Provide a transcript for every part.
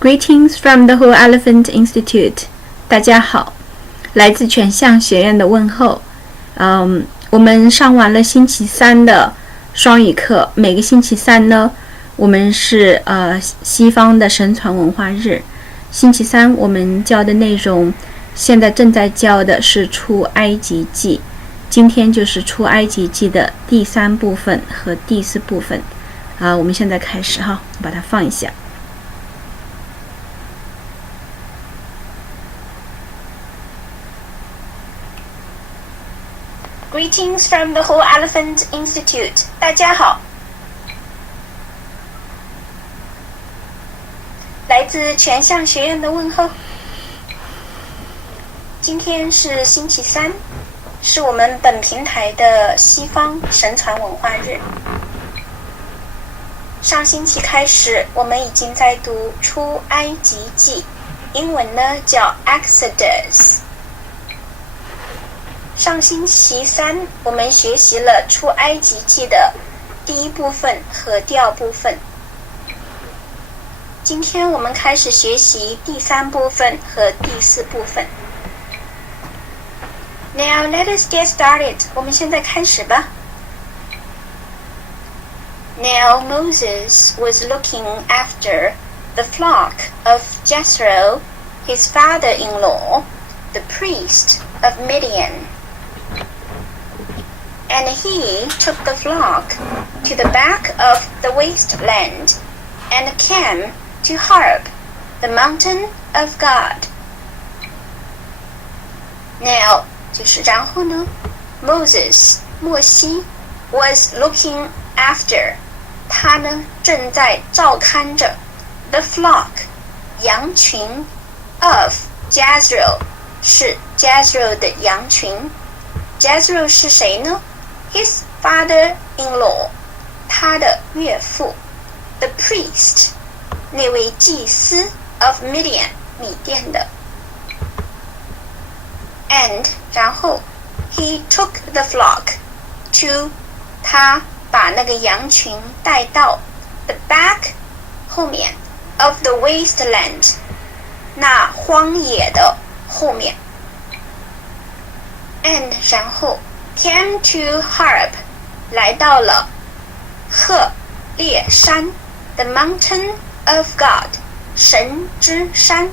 Greetings from the Whole Elephant Institute. 大家好，来自全象学院的问候。我们上完了星期三的双语课，每个星期三呢，我们是西方的神传文化日。星期三我们教的内容，现在正在教的是出埃及记。今天就是出埃及记的第3部分和第4部分。我们现在开始哈，把它放一下。Greetings from the Whole Elephant Institute. 大家好，来自全象学院的问候。今天是星期三，是我们本平台的西方神传文化日。上星期开始，我们已经在读出埃及记，英文呢叫 Exodus。上星期三，我们学习了出埃及记的第1部分和第2部分。今天我们开始学习第3部分和第4部分。Now let us get started. 我们现在开始吧。Now Moses was looking after the flock of Jethro, his father-in-law, the priest of Midian.And he took the flock to the back of the wasteland and came to Horeb, the mountain of God. Now, 就是然后呢 Moses, 摩西 was looking after, 他呢正在照看着 the flock, 羊群 of Jethro, 是 Jethro 的羊群。Jethro 是谁呢？His father-in-law, 他的岳父 The priest, 那位祭司 of Midian, 米甸的 And, 然后 He took the flock to, 他把那个羊群带到 the back, 后面 of the wasteland, 那荒野的后面 And, 然后came to Horeb, 来到了赫列山 the mountain of God, 神之山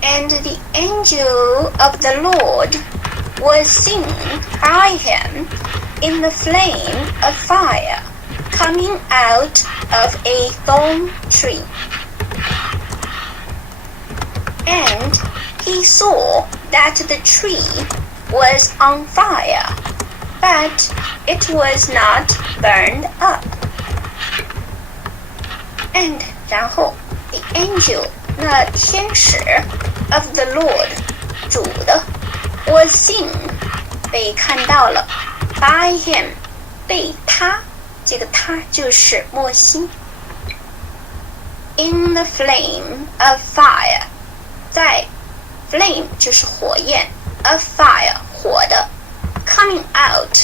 And the angel of the Lord was seen by him in the flame of fire coming out of a thorn tree. And he saw that the tree was on fire, but it was not burned up. And 然后 the angel, 那天使 of the Lord, 主的 was seen, 被看到了 by him, 被他，这个他就是摩西 in the flame of fire, 在Flame 就是火焰 of fire 火的 coming out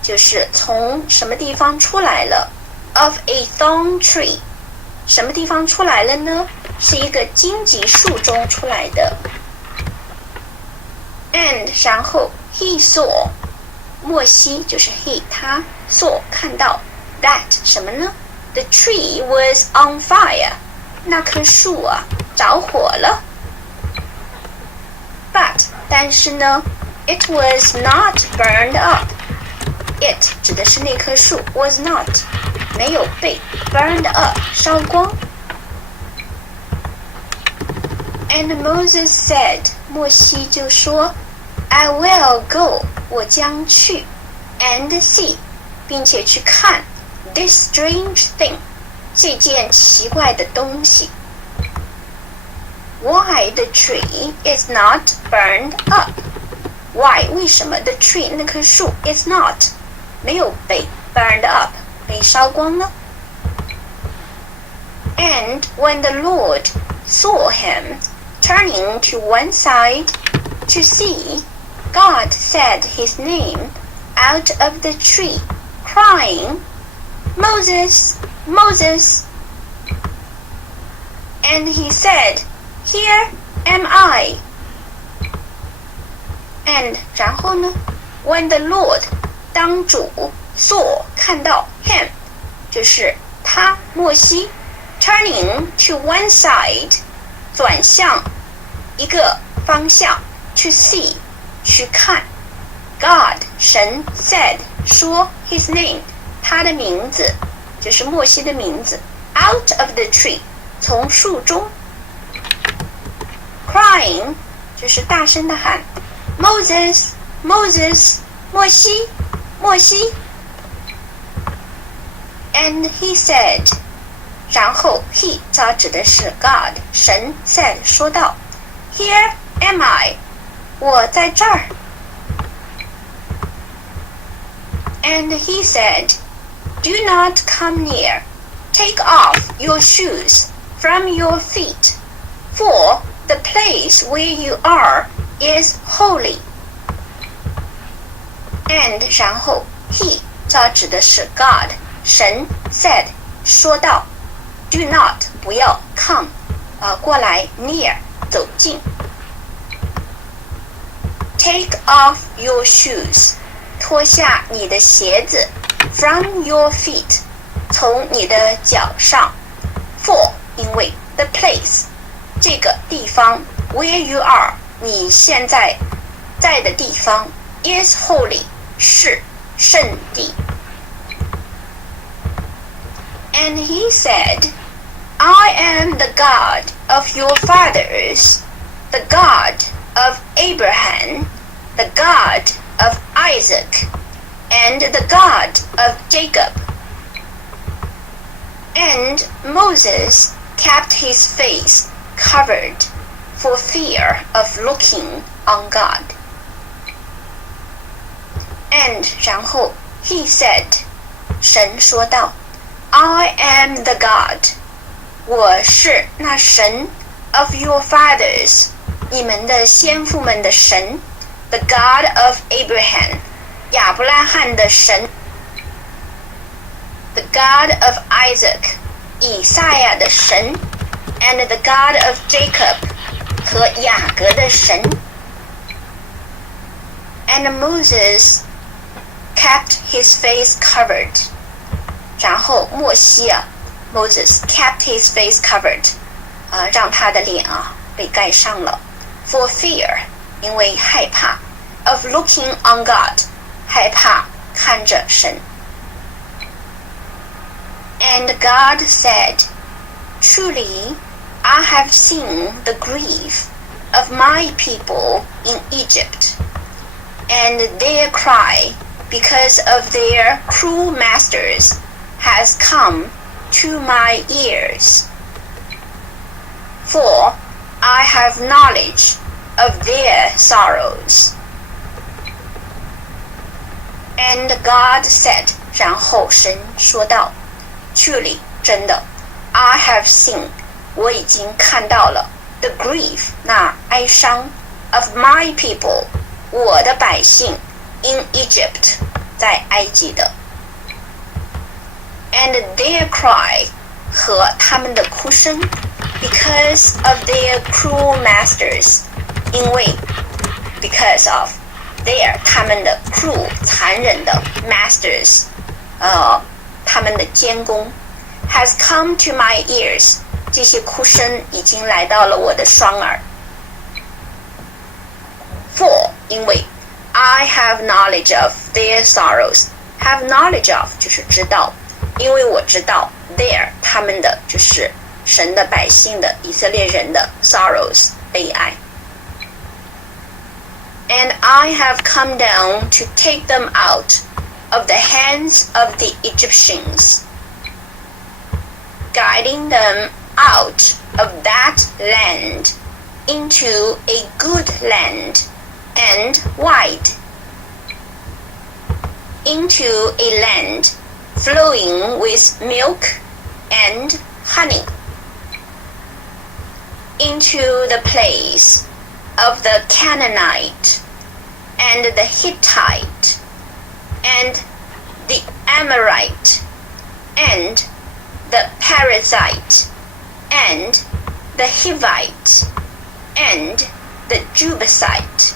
就是从什么地方出来了 of a thorn tree 什么地方出来了呢？是一个荆棘树中出来的 And 然后 he saw 摩西就是 he 他 saw 看到 that 什么呢？ The tree was on fire 那棵树啊着火了But 但是呢 it was not burned up. It 指的是那棵树 was not 没有被 burned up 烧光。And Moses said 摩西就说 I will go 我将去 and see 并且去看 this strange thing 这件奇怪的东西。Why the tree is not burned up? Why 为什么 the tree 那棵树 is not 没有被 burned up 被烧光呢 And when the Lord saw him turning to one side to see, God said his name out of the tree, crying, Moses, Moses, And he said, Here am I. And 然后呢 When the Lord 当主 saw 看到 him 就是他莫西 turning to one side 转向一个方向 to see 去看 God 神 said 说 his name 他的名字就是莫西的名字 out of the tree 从树中 crying 就是大声的喊 Moses Moses 莫西莫西 And he said 然后 he 它指的是 God 神 said 说道 Here am I 我在这儿 And he said Do not come near Take off your shoes from your feet For the place where you are is holy And 然后 he 它指的是 God 神 said 说道 Do not 不要 come 过来 near 走近 Take off your shoes 脱下你的鞋子 from your feet 从你的脚上 For 因为 the place 这个地方 where you are 你现在在的地方 is holy 是圣地 And he said I am the God of your fathers, the God of Abraham, the God of Isaac, and the God of Jacob. And Moses kept his face covered for fear of looking on God. And 然后 he said, 神说道 I am the God, 我是那神 of your fathers, 你们的先父们的神 the God of Abraham, 亚伯拉罕的神 the God of Isaac, 以赛亚的神 and the God of Jacob, 和雅各的神 And Moses kept his face covered. 然后莫西Moses kept his face covered. 让他的脸被盖上了 For fear 因为害怕 of looking on God 害怕看着神 And God said Truly I have seen the grief of my people in Egypt and their cry because of their cruel masters has come to my ears. For I have knowledge of their sorrows. And God said, 然后神说道 Truly, 真的 I have seen, 我已经看到了 the grief, 那哀伤 of my people, 我的百姓 in Egypt, 在埃及的 And their cry, 和他们的哭声 because of their cruel masters, 因为 because of their 他们的 cruel 残忍的 masters, 他们的监工 has come to my ears, 这些哭声已经来到了我的双耳 For 因为 I have knowledge of their sorrows, have knowledge of 就是知道因为我知道 their 他们的就是神的百姓的以色列人的 sorrows 悲哀 And I have come down to take them out of the hands of the Egyptians, guiding them out of that land into a good land and wide, into a land flowing with milk and honey, into the place of the Canaanite and the Hittite and the Amorite and the Perizzite and the Hivite and the Jebusite.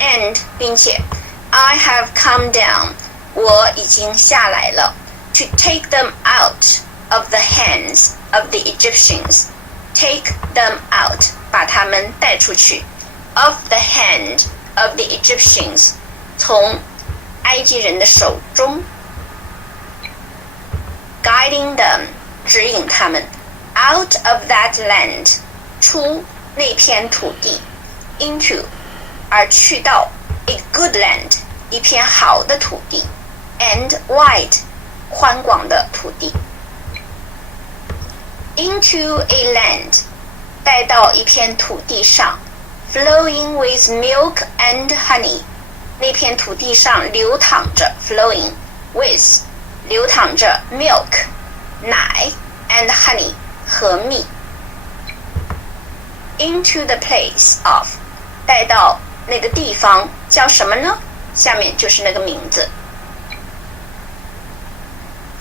And 并且 I have come down 我已经下来了 to take them out of the hands of the Egyptians. Take them out 把他们带出去 of the hand of the Egyptians 从埃及人的手中 guiding them 指引他们 out of that land 出那片土地 into 而去到 a good land 一片好的土地 and wide 宽广的土地 into a land 带到一片土地上 flowing with milk and honey 那片土地上流淌着 flowing with 流淌着 milk 奶 and honey 和蜜 into the place of 带到那个地方叫什么呢？下面就是那个名字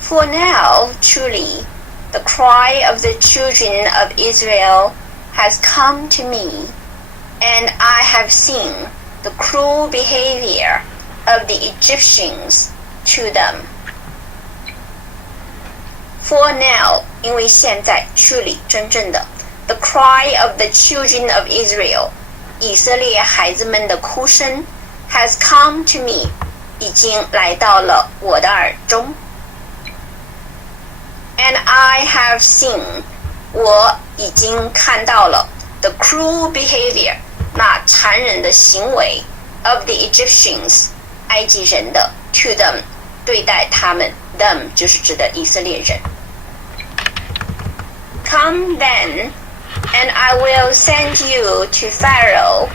For now, truly, the cry of the children of Israel has come to me, and I have seen the cruel behavior of the Egyptians to them. For now, 因为现在 truly 真正的 the cry of the children of Israel 以色列孩子们的哭声 has come to me 已经来到了我的耳中 And I have seen 我已经看到了 the cruel behavior 那残忍的行为 of the Egyptians 埃及人的 to them 对待他们 them 就是指的以色列人 Come then and I will send you to Pharaoh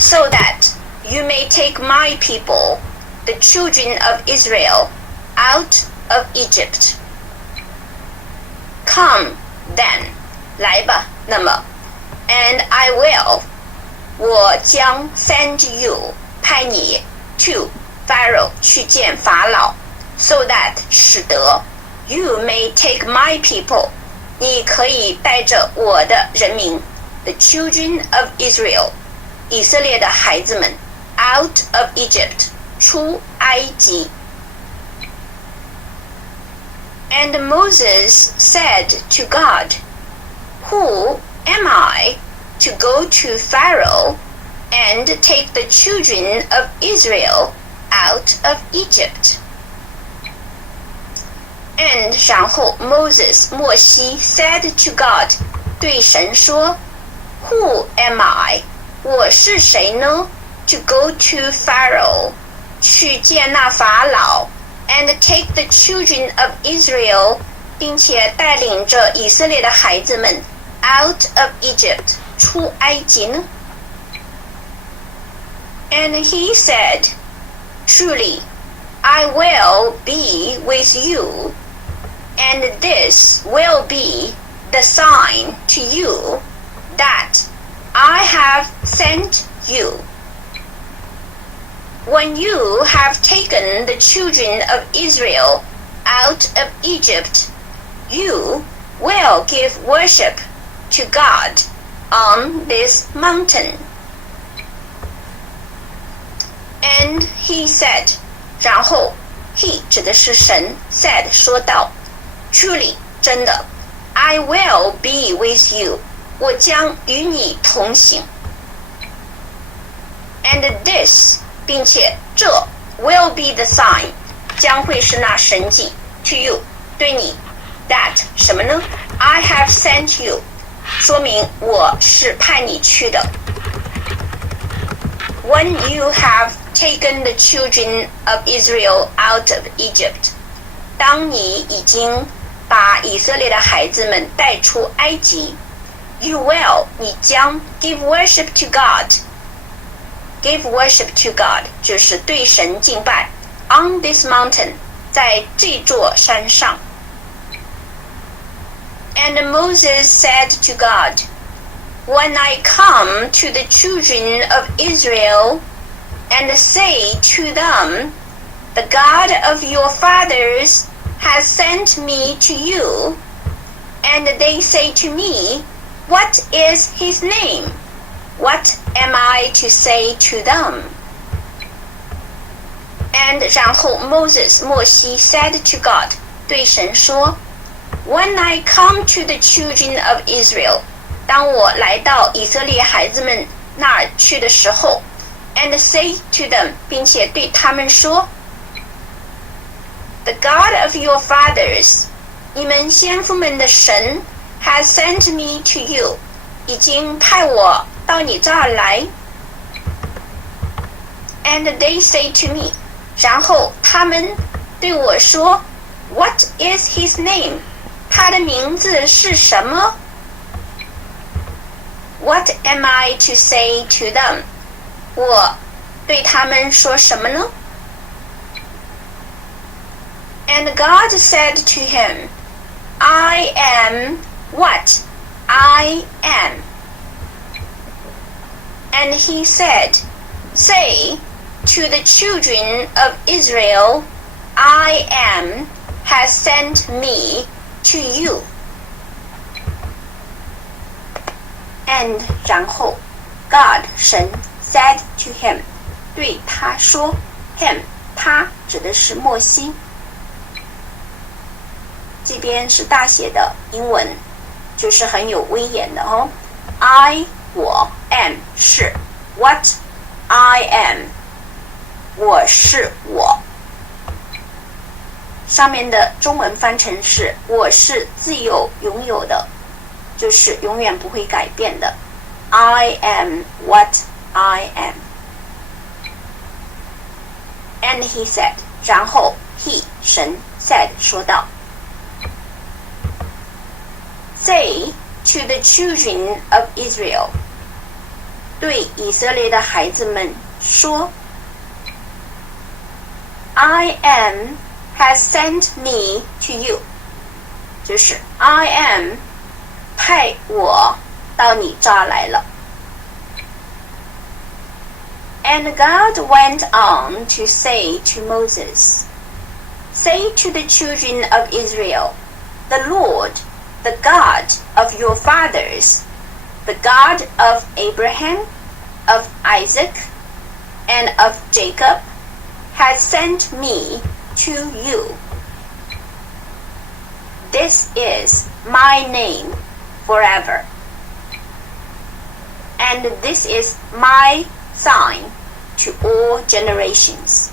so that you may take my people the children of Israel out of Egypt Come then 来吧那么 and I will 我将 send you 派你 to Pharaoh 去见法老 so that 使得 you may take my people 你可以带着我的人民 the children of Israel 以色列的孩子们 out of Egypt 出埃及And Moses said to God, Who am I to go to Pharaoh and take the children of Israel out of Egypt? And 然后 Moses 摩西 said to God 对神说 Who am I 我是谁呢 to go to Pharaoh 去见那法老And take the children of Israel 并且带领着以色列的孩子们 out of Egypt 出埃及呢 And he said Truly I will be with you And this will be the sign to you that I have sent you When you have taken the children of Israel out of Egypt, you will give worship to God on this mountain. And he said, 然后 he 指的是神 said 说道 Truly 真的 I will be with you 我将与你同行 And this并且这 will be the sign 将会是那神迹 to you 对你 that 什么呢 I have sent you 说明我是派你去的 When you have taken the children of Israel out of Egypt 当你已经把以色列的孩子们带出埃及 You will 你将 give worship to God Give worship to God 就是对神敬拜 On this mountain 在这座山上 And Moses said to God When I come to the children of Israel and say to them The God of your fathers has sent me to you And they say to me, What is his name? What am I to say to them? And 然后 Moses 摩西 said to God 对神说 When I come to the children of Israel 当我来到以色列孩子们那儿去的时候 and say to them 并且对他们说 The God of your fathers 你们先父们的神 has sent me to you 已经派我到你这儿来 And they say to me 然后他们对我说 What is his name? 他的名字是什么 What am I to say to them? 我对他们说什么呢 And God said to him, I am what I am. And he said, Say to the children of Israel, I am has sent me to you. And 然后 God 神 said to him 对他说 him 他指的是摩西这边是大写的英文就是很有威严的哦 I 我 am 是 What I am 我是我上面的中文翻成是我是自由拥有的就是永远不会改变的 I am what I am And he said 然后 he 神 said 说道 Say to the children of Israel 对以色列的孩子们说 I am has sent me to you 就是 I am 派我到你这儿来了 And God went on to say to Moses Say to the children of Israel The Lord, the God of your fathers The God of Abraham, of Isaac, and of Jacob has sent me to you. This is my name forever. And this is my sign to all generations.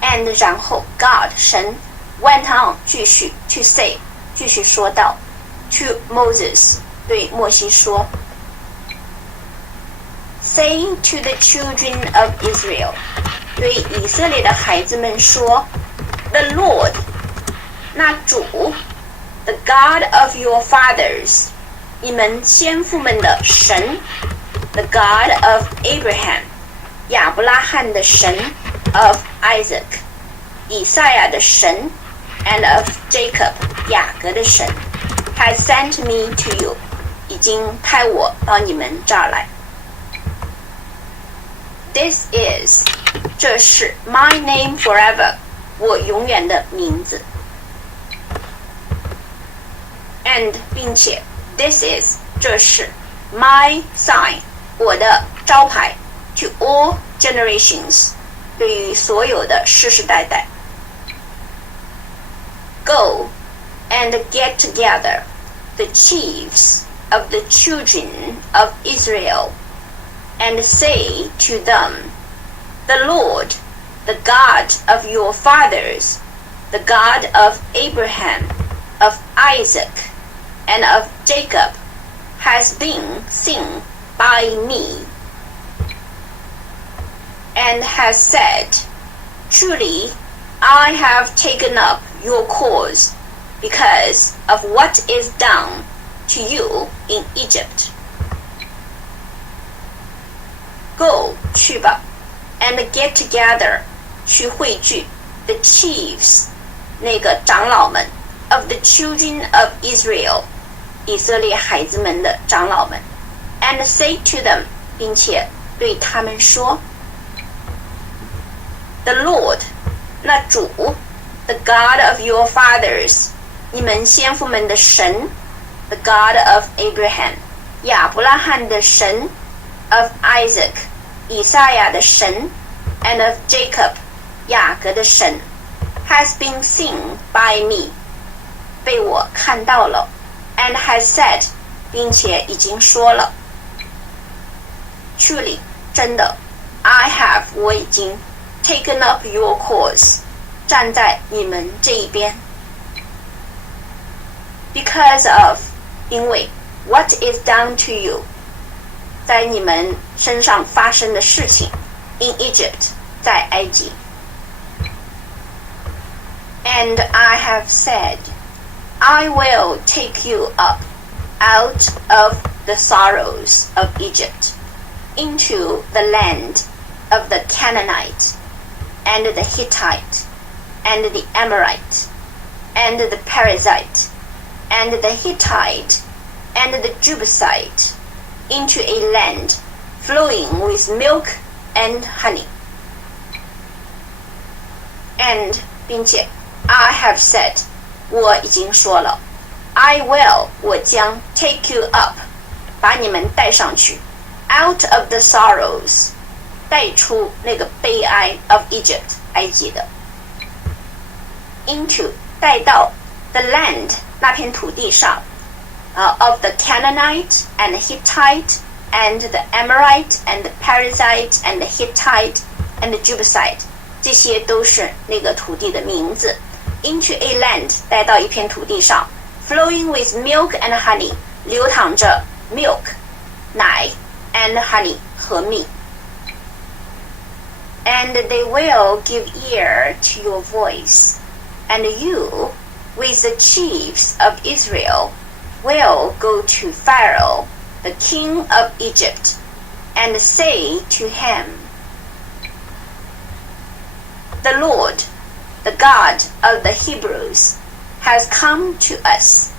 And 然后 God 神 went on 继续 to say 继续说道 to Moses 对摩西说 Say to the children of Israel 对以色列的孩子们说 The Lord 那主 The God of your fathers 你们先父们的神 The God of Abraham 亚伯拉罕的神 of Isaac 以赛亚的神 and of Jacob 雅各的神 has sent me to you 已经派我到你们这儿来 This is 这是 my name forever 我永远的名字 and 并且 this is 这是 my sign 我的招牌 to all generations 对于所有的世世代代 Go and get together the chiefs of the children of Israel and say to them, The Lord, the God of your fathers, the God of Abraham, of Isaac, and of Jacob, has been seen by me, and has said, Truly, I have taken up your cause because of what is done to you in Egypt. Go 去吧 and get together 去汇聚 the chiefs 那个长老们 of the children of Israel 以色列孩子们的长老们 and say to them 并且对他们说 The Lord 那主 the God of your fathers 你们先父们的神 the God of Abraham 亚伯拉罕的神 of Isaac 以赛亚的神 and of Jacob 雅各的神 has been seen by me 被我看到了 and has said 并且已经说了 Truly 真的 I have 我已经 taken up your cause 站在你们这一边 Because of 因为 what is done to you 在你们身上发生的事情 in Egypt 在埃及 And I have said I will take you up out of the sorrows of Egypt into the land of the Canaanite and the Hittite and the Amorite and the Perizzite and the Hittite and the Jebusite into a land flowing with milk and honey. And 并且 I have said 我已经说了 I will 我将 take you up 把你们带上去 out of the sorrows 带出那个悲哀 of Egypt 埃及的 into 带到 the land 那片土地上of the Canaanite and the Hittite and the Amorite and the Perizzite and the Hittite and the Jebusite 这些都是那个土地的名字 into a land 带到一片土地上 flowing with milk and honey 流淌着 milk 奶 and honey 和蜜 And they will give ear to your voice and you with the chiefs of Israel will go to Pharaoh the king of Egypt and say to him The Lord the God of the Hebrews has come to us.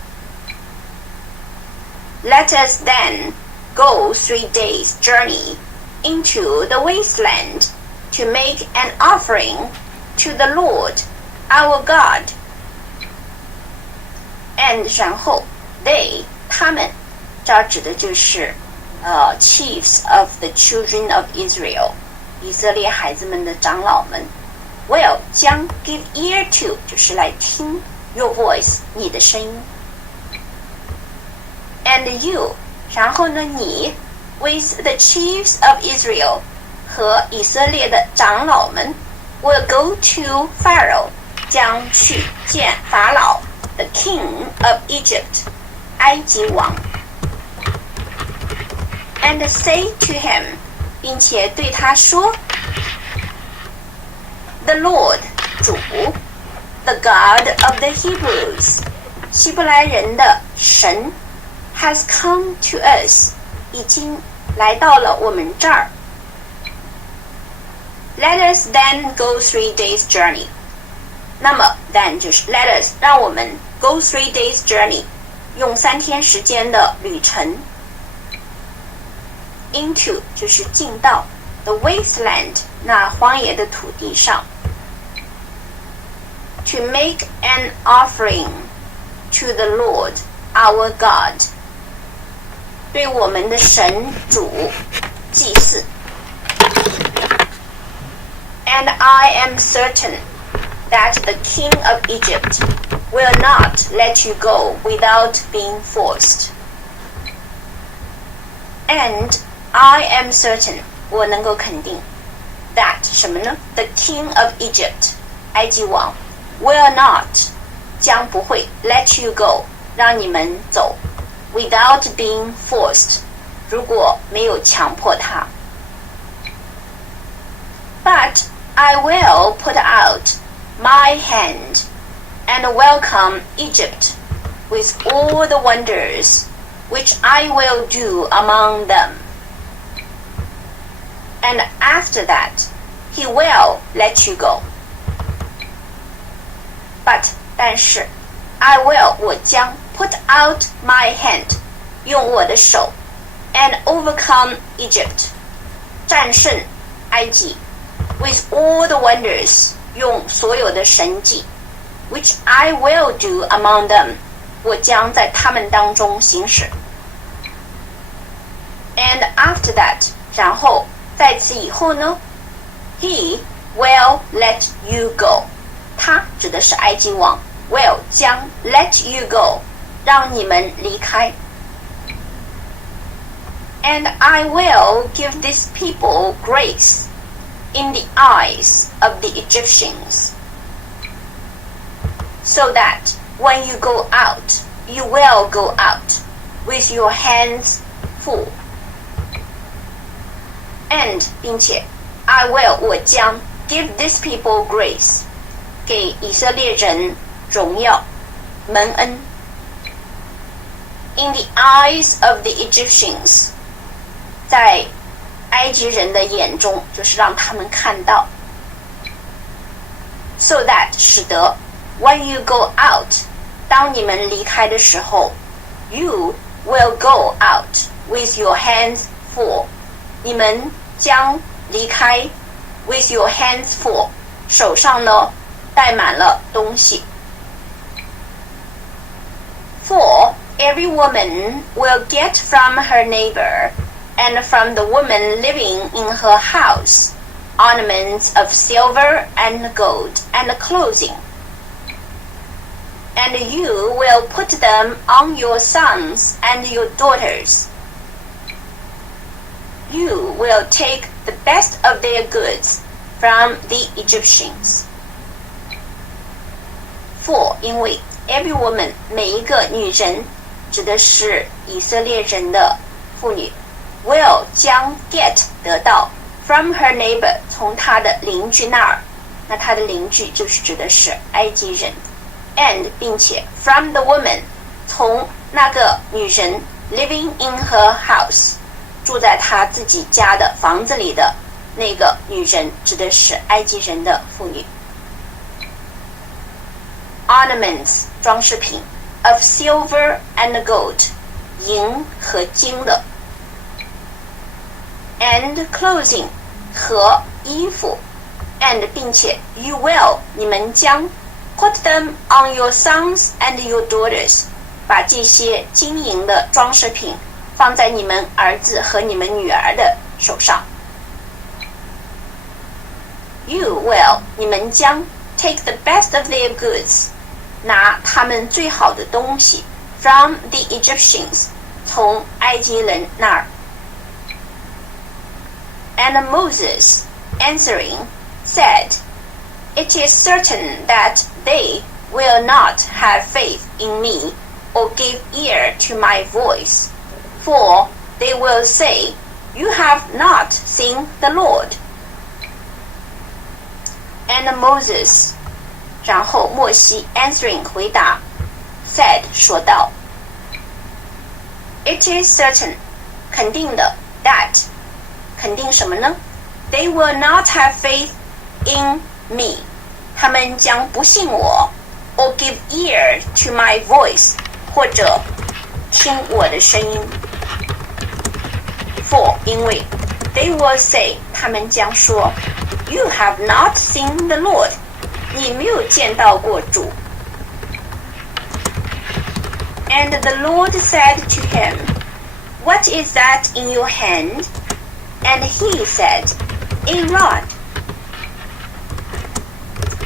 Let us then go 3 days' journey into the wasteland to make an offering to the Lord our God. And 然后 they 他们这儿指的就是chiefs of the children of Israel 以色列孩子们的长老们 will 将 give ear to 就是来听 your voice 你的声音 and you 然后呢你 with the chiefs of Israel 和以色列的长老们 will go to Pharaoh 将去见法老 the king of Egypt 埃及王 and say to him 并且对他说The Lord 主 The God of the Hebrews 希伯来人的神 has come to us 已经来到了我们这儿 Let us then go 3 days journey 那么 then 就是 let us 让我们 go 3 days journey 用3天时间的旅程 into 就是进到 the wasteland 那荒野的土地上 to make an offering to the Lord our God 对我们的神主祭祀 And I am certain that the king of Egypt will not let you go without being forced. And I am certain 我能够肯定 that 什么呢 The king of Egypt 埃及王 will not 将不会 let you go 让你们走 without being forced 如果没有强迫他 But I will put out my hand and welcome Egypt with all the wonders which I will do among them. And after that, he will let you go. But 但是 I will 我将 put out my hand 用我的手 and overcome Egypt 战胜埃及 with all the wonders 用所有的神迹 which I will do among them. 我将在他们当中行使。And after that, 然后在此以后呢 He will let you go. 他指的是埃及王 will 将 let you go 让你们离开。And I will give these people grace in the eyes of the Egyptians, so that when you go out, you will go out with your hands full. And 并且 I will 我将 give these people grace 给以色列人荣耀蒙恩 in the eyes of the Egyptians 在埃及人的眼中就是让他们看到 so that 使得 when you go out 当你们离开的时候 you will go out with your hands full 你们将离开 with your hands full 手上呢带满了东西 For every woman will get from her neighbor and from the woman living in her house ornaments of silver and gold and clothing. And you will put them on your sons and your daughters. You will take the best of their goods from the Egyptians. For 因为 every woman 每一个女人指的是以色列人的妇女 will 将 get 得到 from her neighbor 从她的邻居那儿，那她的邻居就是指的是埃及人 and 并且 from the woman 从那个女人 living in her house 住在她自己家的房子里的那个女人指的是埃及人的妇女 ornaments 装饰品 of silver and gold 银和金的 and clothing 和衣服 and 并且 you will 你们将 put them on your sons and your daughters 把这些金银的装饰品放在你们儿子和你们女儿的手上 you will 你们将 take the best of their goods 拿他们最好的东西 from the Egyptians 从埃及人那儿 And Moses answering said It is certain that they will not have faith in me or give ear to my voice for they will say You have not seen the Lord And Moses然后莫西 answering 回答 said 说道 It is certain 肯定的 that 肯定什么呢 They will not have faith in me 他们将不信我 or give ear to my voice 或者听我的声音 For 因为 They will say 他们将说 You have not seen the Lord你没有见到过主 And the Lord said to him What is that in your hand? And he said A rod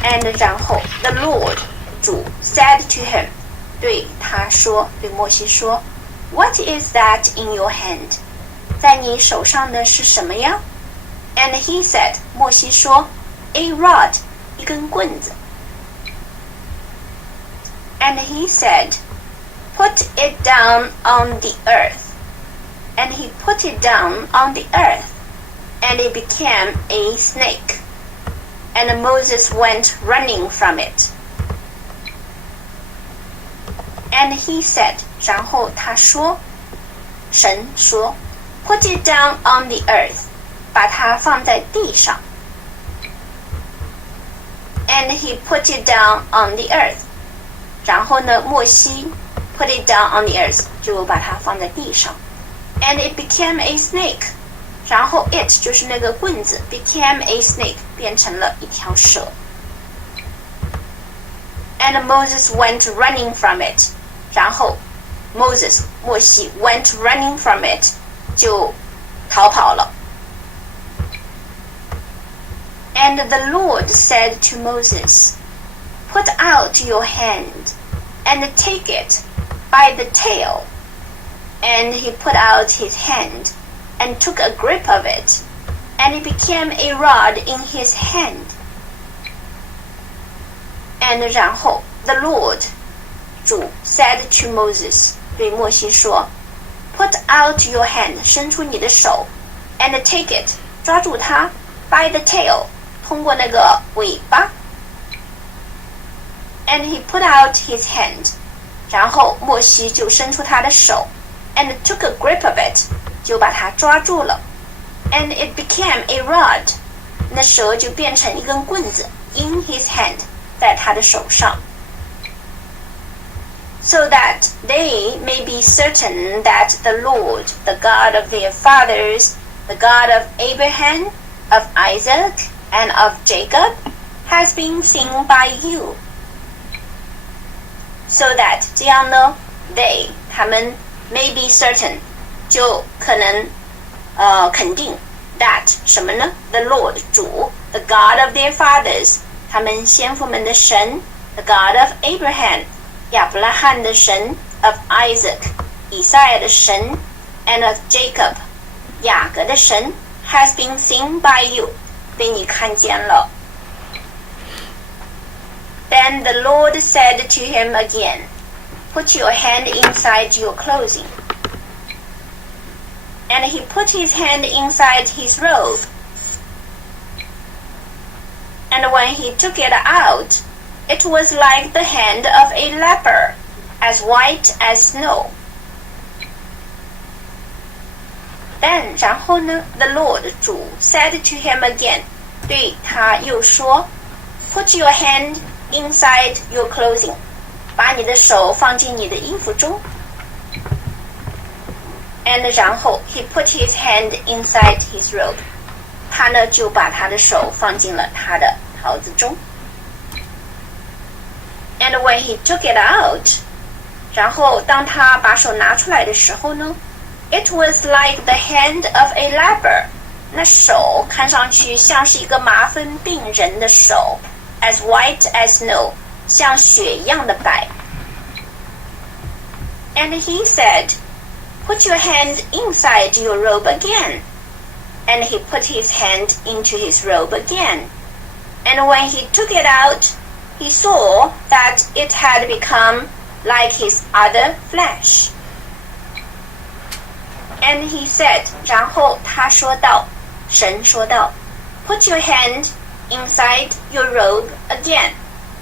And 然后 the Lord 主 said to him 对他说对摩西说 What is that in your hand? 在你手上的是什么呀 And he said 摩西说 A rod一根棍子 And he said Put it down on the earth And he put it down on the earth And it became a snake And Moses went running from it And he said 然后他说神说 Put it down on the earth 把它放在地上And he put it down on the earth 然后呢莫西 put it down on the earth 就把它放在地上 And it became a snake 然后 it 就是那个棍子 became a snake 变成了一条蛇 And Moses went running from it. 然后 Moses 摩西 went running from it 就逃跑了。And the Lord said to Moses, Put out your hand and take it by the tail. And he put out his hand and took a grip of it, and it became a rod in his hand. And 然后 the Lord 主 said to Moses 对摩西说 Put out your hand 伸出你的手 and take it 抓住它 by the tail 通过那个尾巴 And he put out his hand 然后摩西就伸出他的手 and took a grip of it 就把它抓住了 And it became a rod 那蛇就变成一根棍子 in his hand 在他的手上So that they may be certain that the Lord, the God of their fathers, the God of Abraham, of Isaac, and of Jacob, has been seen by you. So that 这样呢 they 他们 may be certain 就可能肯定 that 什么呢 the Lord 主 the God of their fathers 他们先父们的神 the God of Abraham亚伯拉罕的神 of Isaac 以赛亚的神 and of Jacob 雅各的神 has been seen by you 被你看见了 Then the Lord said to him again Put your hand inside your clothing And he put his hand inside his robe And when he took it out It was like the hand of a leper, as white as snow. Then, 然后呢 the Lord 主 said to him again, 对他又说 Put your hand inside your clothing, 把你的手放进你的衣服中。And 然后 he put his hand inside his robe, 他呢就把他的手放进了他的袍子中。And when he took it out, 然后当他把手拿出来的时候呢 It was like the hand of a leper. 那手看上去像是一个麻风病人的手 As white as snow. 像雪一样的白 And he said, Put your hand inside your robe again. And he put his hand into his robe again. And when he took it out, he saw that it had become like his other flesh. And he said, 然后他说道，神说道 Put your hand inside your robe again.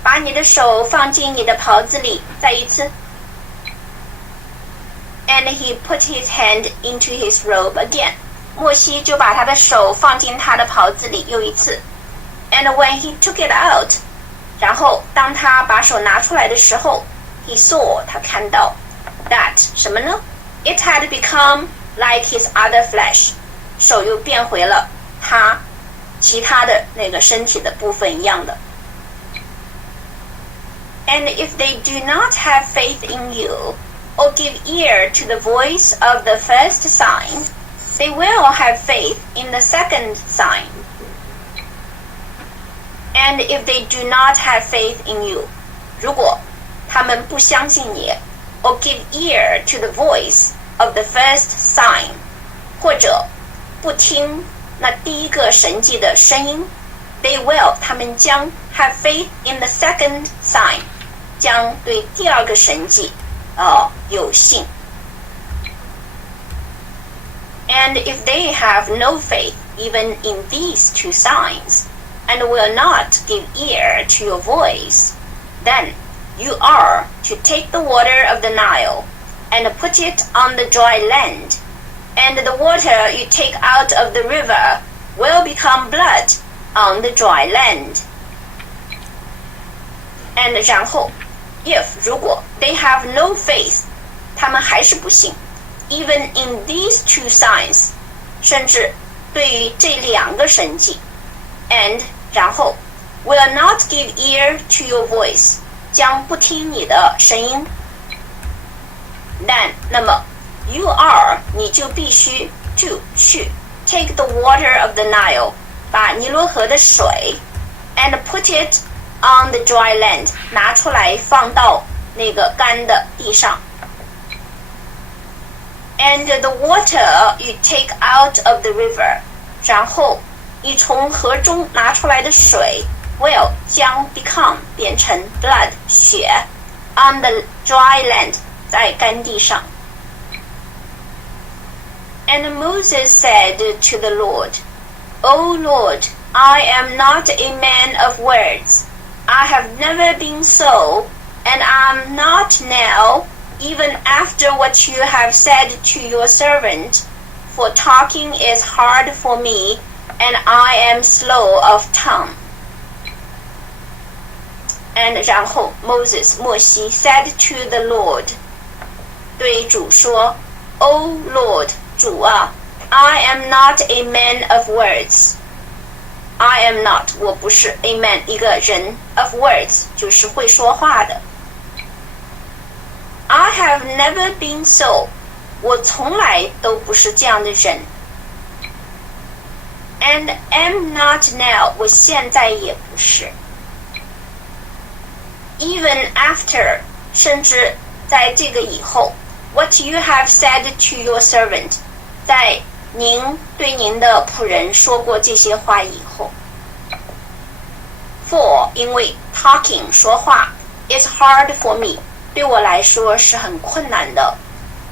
把你的手放进你的袍子里，再一次。And he put his hand into his robe again. 摩西就把他的手放进他的袍子里，又一次。And when he took it out, 然后当他把手拿出来的时候 he saw 他看到 that 什么呢 it had become like his other flesh 手又变回了他其他的那个身体的部分一样的 And if they do not have faith in you or give ear to the voice of the first sign they will have faith in the second sign And if they do not have faith in you, 如果他们不相信你 or give ear to the voice of the first sign, 或者不听那第一个神迹的声音 they will, 他们将 have faith in the second sign, 将对第二个神迹有信 And if they have no faith even in these two signs, and will not give ear to your voice, then you are to take the water of the Nile and put it on the dry land, and the water you take out of the river will become blood on the dry land. And 然后 if 如果 they have no faith 他们还是不信 even in these two signs 甚至对于这两个神迹 and 然后 will not give ear to your voice 将不听你的声音。then 那么 you are 你就必须 to 去 take the water of the Nile 把尼罗河的水 and put it on the dry land 拿出来放到那个干的地上。And the water you take out of the river 然后你从河中拿出来的水 will 将 become 变成 blood 血 on the dry land 在干地上。And Moses said to the Lord, O Lord, I am not a man of words. I have never been so, and I'm not now, even after what you have said to your servant, for talking is hard for me, and I am slow of tongue. And 然后 Moses 莫西 said to the Lord 对主说 O Lord 主啊 I am not a man of words I am not 我不是 a man 一个人 of words 就是会说话的 I have never been so 我从来都不是这样的人 and am not now 我现在也不是Even after 甚至在这个以后 What you have said to your servant 在您对您的仆人说过这些话以后 For 因为 talking 说话 is hard for me 对我来说是很困难的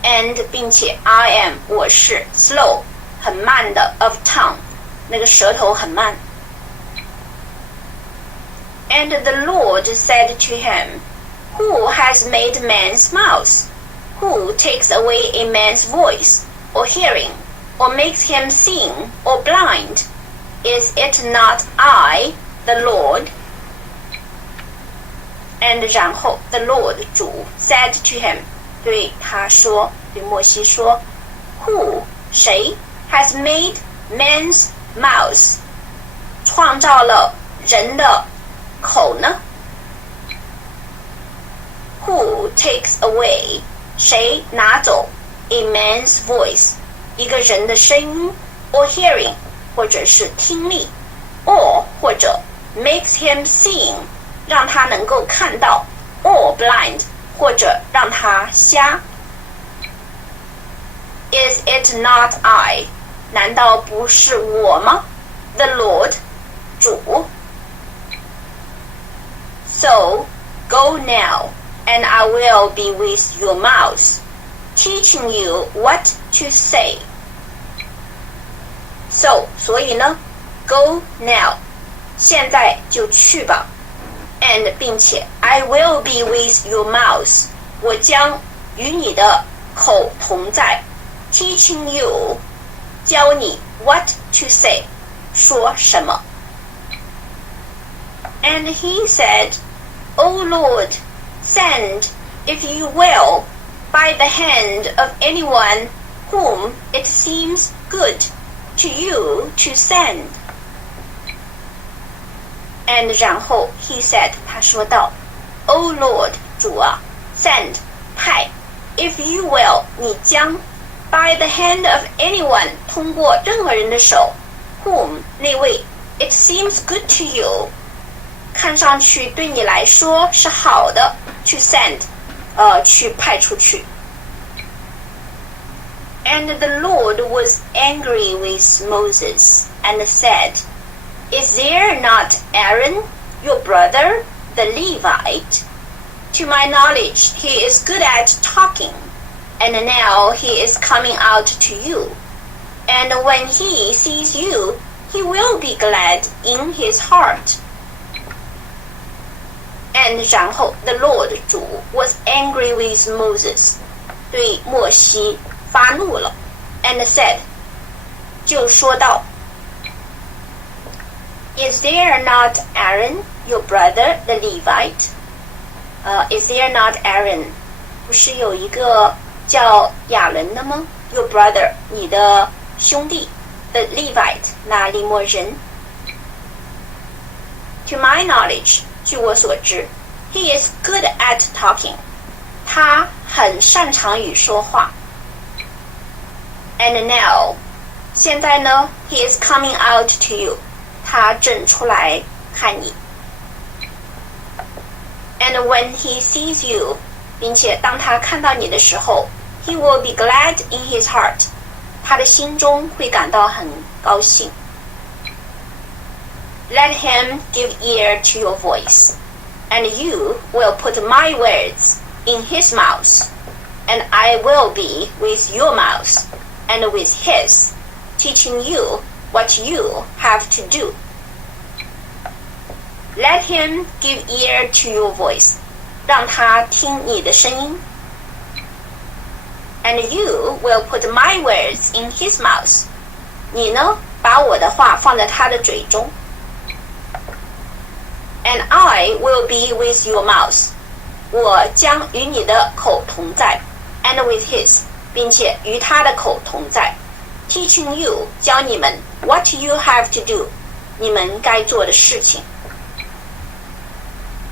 And 并且 I am 我是 slow 很慢的 of tongue 那个舌头很慢And the Lord said to him, Who has made man's mouth? Who takes away a man's voice, or hearing, or makes him sing, or blind? Is it not I, the Lord? And 然后 the Lord 主 said to him 对他说对摩西说 Who 谁 has made man's mouth 创造了人的口呢 Who takes away 谁拿走 a man's voice 一个人的声音 or hearing 或者是听力 or 或者 makes him seeing 让他能够看到 or blind 或者让他瞎 Is it not I 难道不是我吗 The Lord 主So, go now, and I will be with your mouth, teaching you what to say. So, 所以呢 go now, 现在就去吧 And 并且 I will be with your mouth, 我将与你的口同在 teaching you, 教你 what to say, 说什么 And he said, O Lord, send, if you will, by the hand of anyone whom it seems good to you to send. And 然后 he said, 他说道 O Lord, 主啊 send, 派 if you will, 你将 by the hand of anyone, 通过任何人的手 whom, 那位 it seems good to you, 看上去对你来说是好的 to send 去派出去 And the Lord was angry with Moses and said Is there not Aaron, your brother, the Levite? To my knowledge, he is good at talking, and now he is coming out to you. And when he sees you, he will be glad in his heart. And 然后 the Lord 主 was angry with Moses 对摩西发怒了 and said 就说道 Is there not Aaron, your brother, the Levite? Is there not Aaron? 不是有一个叫亚伦的吗 Your brother, 你的兄弟 The Levite, 那利未人 To my knowledge, 据我所知 He is good at talking. 他很擅长于说话。And now, 现在呢 he is coming out to you. 他正出来看你。And when he sees you, 并且当他看到你的时候 he will be glad in his heart. 他的心中会感到很高兴。Let him give ear to your voice, and you will put my words in his mouth, and I will be with your mouth and with his, teaching you what you have to do. Let him give ear to your voice. 让他听你的声音。And you will put my words in his mouth. 你呢，把我的话放在他的嘴中。And I will be with your mouth. 我将与你的口同在。And with his, 并且与他的口同在。Teaching you, 教你们 what you have to do. 你们该做的事情。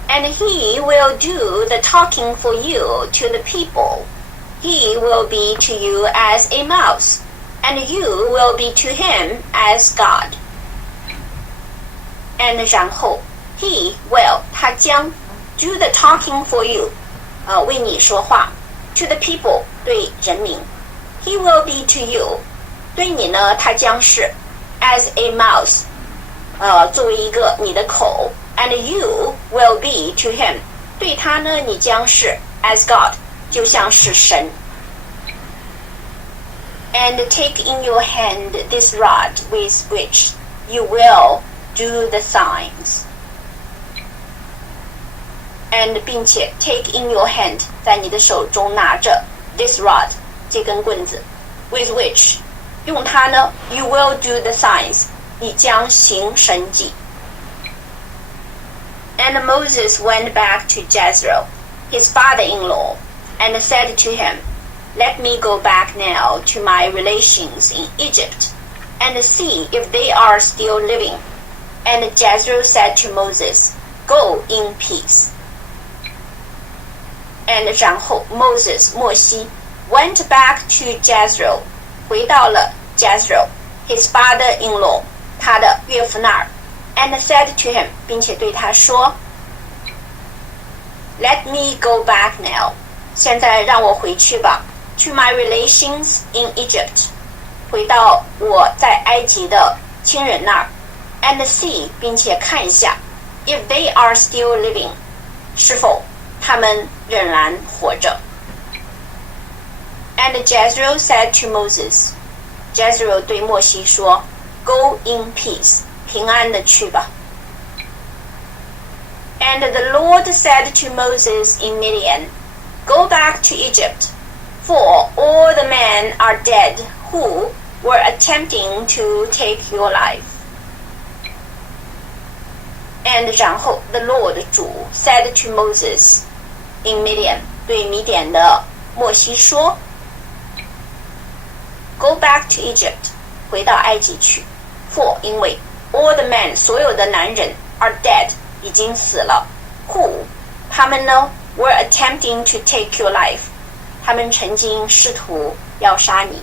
And he will do the talking for you to the people. He will be to you as a mouse, and you will be to him as God. And 然后 he will 他将 do the talking for you 为你说话 to the people 对人民 He will be to you 对你呢他将是 as a mouse 作为一个你的口 and you will be to him 对他呢你将是 as God 就像是神 And take in your hand this rod with which you will do the signs. And 并且 take in your hand 在你的手中拿着 this rod 这根棍子 with which 用它呢 you will do the signs 你将行神迹 And Moses went back to Jethro, his father-in-law, and said to him, Let me go back now to my relations in Egypt and see if they are still living. And Jethro said to Moses, Go in peace. And 然后 Moses 摩西 went back to Jethro 回到了 Jethro his father-in-law 他的岳父那儿 and said to him 并且对他说 Let me go back now 现在让我回去吧 to my relations in Egypt 回到我在埃及的亲人那儿 and see 并且看一下 if they are still living 是否他们仍然活着 And Jethro said to Moses Jethro 对摩西说 Go in peace 平安的去吧 And the Lord said to Moses in Midian Go back to Egypt for all the men are dead who were attempting to take your life And 然后 the Lord 主 said to Moses in Midian 对米甸的摩西说 Go back to Egypt 回到埃及去 For 因为 all the men 所有的男人 are dead 已经死了 Who 他们呢 were attempting to take your life 他们曾经试图要杀你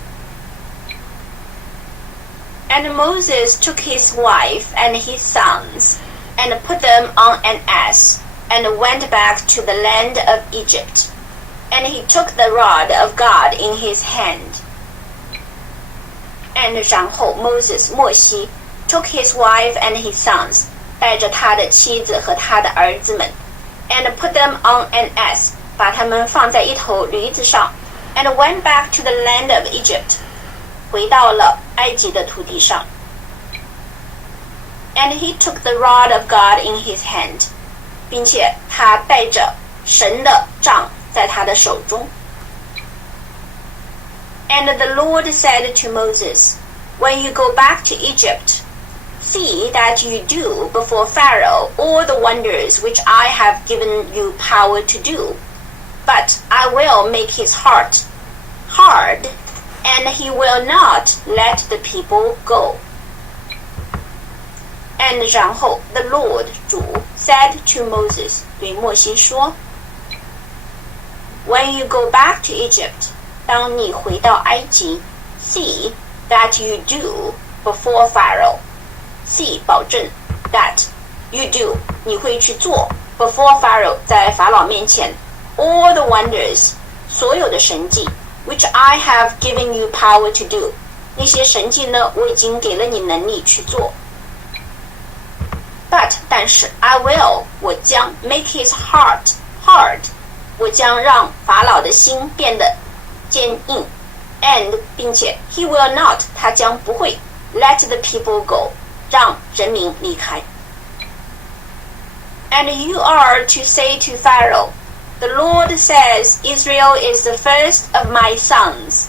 And Moses took his wife and his sons and put them on an ass and went back to the land of Egypt. And he took the rod of God in his hand. And 然后 Moses 摩西 took his wife and his sons 带着他的妻子和他的儿子们 and put them on an ass 把他们放在一头驴子上 and went back to the land of Egypt 回到了埃及的土地上 And he took the rod of God in his hand 并且他带着神的杖在他的手中 And the Lord said to Moses, When you go back to Egypt, see that you do before Pharaoh all the wonders which I have given you power to do. But I will make his heart hard, and he will not let the people go. And 然后 the Lord 主 said to Moses 对摩西说 When you go back to Egypt 当你回到埃及 See that you do before Pharaoh See 保证 that you do 你会去做 before Pharaoh 在法老面前 all the wonders 所有的神迹 which I have given you power to do 那些神迹呢我已经给了你能力去做But 但是 I will 我将 make his heart hard 我将让法老的心变得坚硬 and 并且 he will not 他将不会 let the people go 让人民离开 And you are to say to Pharaoh The Lord says Israel is the first of my sons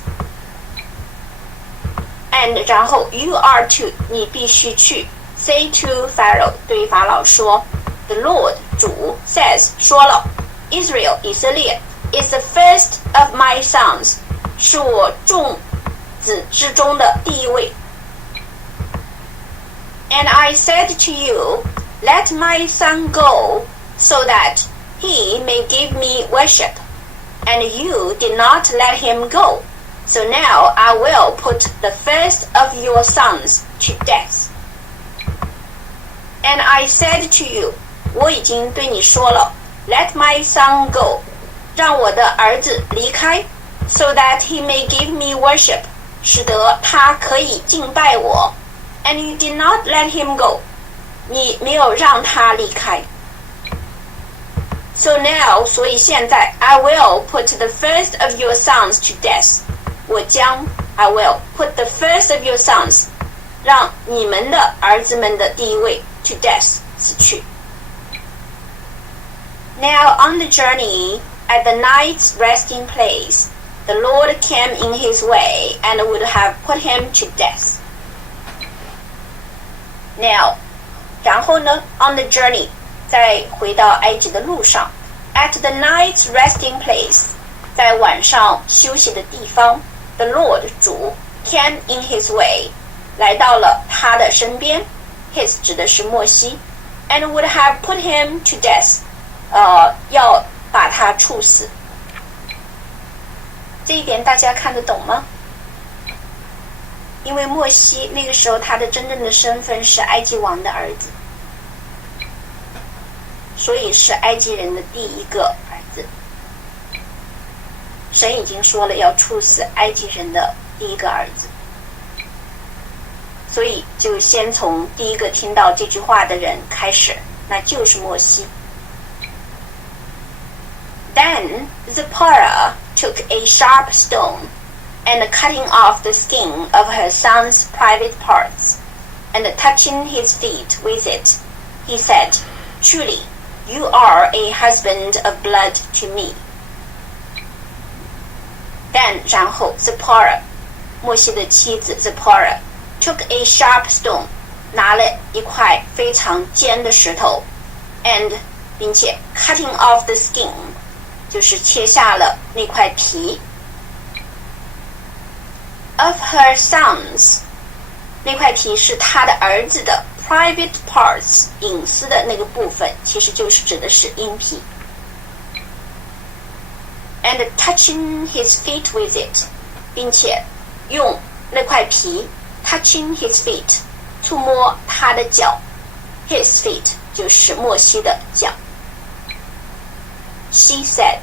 And 然后 you are to 你必须去Say to Pharaoh 对法老说 The Lord 主 says 说了 Israel 以色列 is the first of my sons 是我众子之中的第一位 And I said to you Let my son go so that he may give me worship And you did not let him go So now I will put the first of your sons to death And I said to you, 我已经对你说了 Let my son go, 让我的儿子离开 So that he may give me worship, 使得他可以敬拜我 And you did not let him go, 你没有让他离开 So now, 所以现在 I will put the first of your sons to death, 我将 I will put the first of your sons, 让你们的儿子们的第一位to death 死去 Now on the journey at the night's resting place the Lord came in his way and would have put him to death Now 然后呢 on the journey 在回到埃及的路上 at the night's resting place 在晚上休息的地方 the Lord 主 came in his way 来到了他的身边His 指的是摩西 and would have put him to death 要把他处死这一点大家看得懂吗因为摩西那个时候他的真正的身份是埃及王的儿子所以是埃及人的第一个儿子神已经说了要处死埃及人的第一个儿子所以就先从第一个听到这句话的人开始那就是摩西 Then Zipporah took a sharp stone and cutting off the skin of her son's private parts and touching his feet with it he said Truly you are a husband of blood to me Then 然后 Zipporah 摩西的妻子 Zipporah took a sharp stone 拿了一块非常尖的石头 and 并且 cutting off the skin 就是切下了那块皮 of her sons 那块皮是他的儿子的 private parts 隐私的那个部分其实就是指的是阴皮 and touching his feet with it 并且用那块皮touching his feet 触摸他的脚 his feet 就是摩西的脚 She said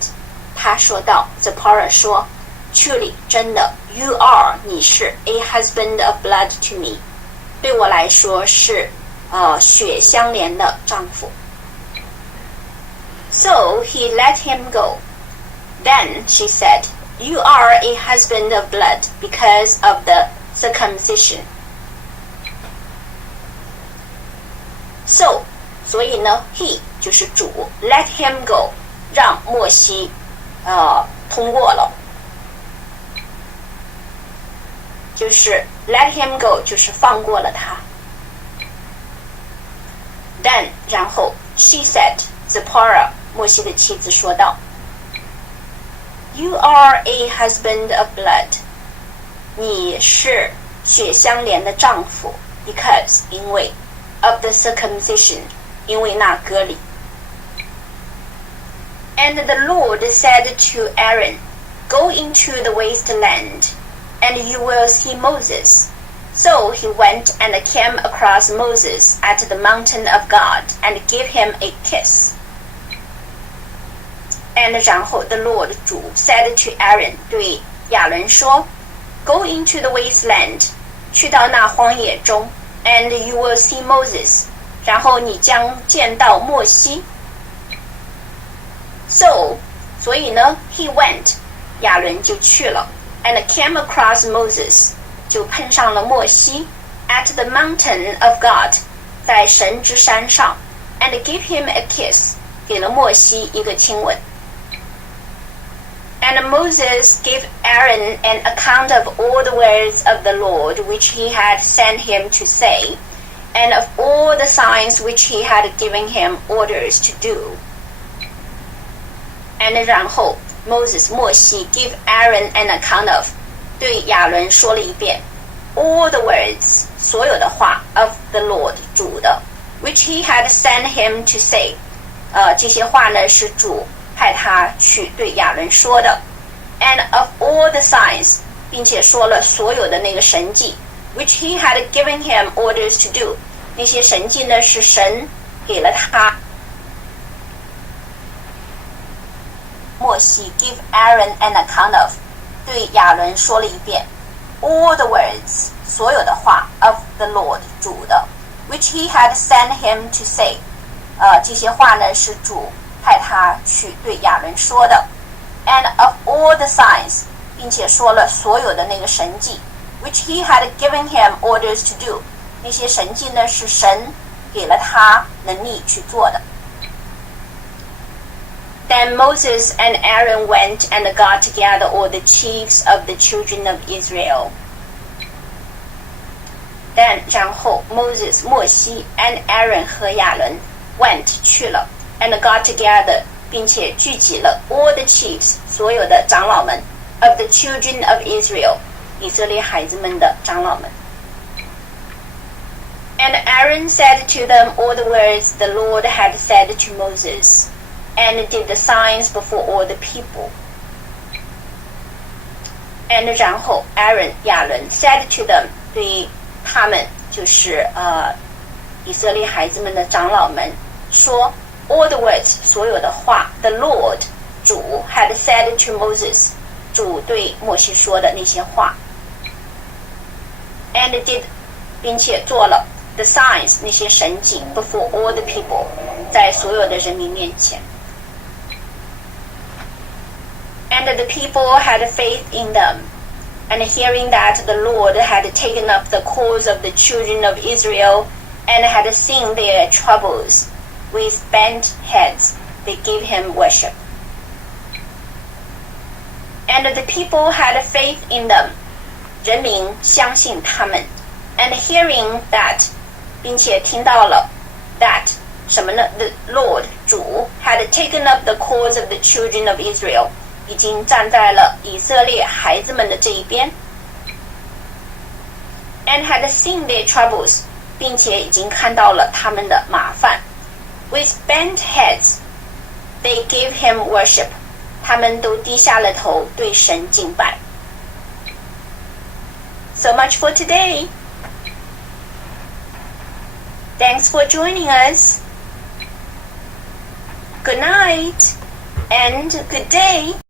她说道 Zipporah 说 Truly 真的 You are 你是 a husband of blood to me 对我来说是血相连的丈夫 So he let him go Then she said You are a husband of blood because of the circumcision So 所以呢 he 就是主 let him go 让摩西通过了就是 let him go 就是放过了他 Then 然后 she said Zipporah 摩西的妻子说道 You are a husband of blood 你是血相连的丈夫 because 因为 of the circumcision， 因为那割礼。And the Lord said to Aaron, Go into the wasteland, and you will see Moses. So he went and came across Moses at the mountain of God and gave him a kiss. And 然后 the Lord 主 said to Aaron 对亚伦说 Go into the wasteland 去到那荒野中 and you will see Moses 然后你将见到默西 So 所以呢 he went 亚伦就去了 and came across Moses 就碰上了默西 at the mountain of God 在神之山上 and gave him a kiss 给了默西一个亲吻And Moses gave Aaron an account of all the words of the Lord which he had sent him to say, and of all the signs which he had given him orders to do. And 然后 Moses 默西 give Aaron an account of 对亚伦说了一遍 all the words 所有的话 of the Lord 主的 which he had sent him to say 这些话呢是主派他去对亚伦说的 and of all the signs 并且说了所有的那个神迹 which he had given him orders to do 那些神迹呢是神给了他默西 give Aaron an account of 对亚伦说了一遍 all the words 所有的话 of the Lord 主的 which he had sent him to say 这些话呢是主派他去对亚伦说的 and of all the signs 并且说了所有的那个神迹 which he had given him orders to do 那些神迹呢是神给了他能力去做的 Then Moses and Aaron went and got together all the chiefs of the children of Israel. Then 然后 Moses 默西 and Aaron 和亚伦 went 去了 and got together 并且聚集了 all the chiefs 所有的长老们 of the children of Israel 以色列孩子们的长老们 And Aaron said to them all the words the Lord had said to Moses and did the signs before all the people. And 然后 Aaron 亚伦 said to them 对他们就是以色列孩子们的长老们说 all the words 所有的话 the Lord 主 had said to Moses 主对默西说的那些话 and did 并且做了 the signs 那些神迹 before all the people 在所有的人民面前And the people had faith in them. And hearing that the Lord had taken up the cause of the children of Israel and had seen their troubles, with bent heads they gave him worship. And the people had faith in them. 人民相信他们 And hearing that 并且听到了 that 什么呢 The Lord 主 had taken up the cause of the children of Israel已经站在了以色列孩子们的这一边 and had seen their troubles 并且已经看到了他们的麻烦 with bent heads they gave him worship 他们都低下了头对神敬拜 So much for today Thanks for joining us Good night and good day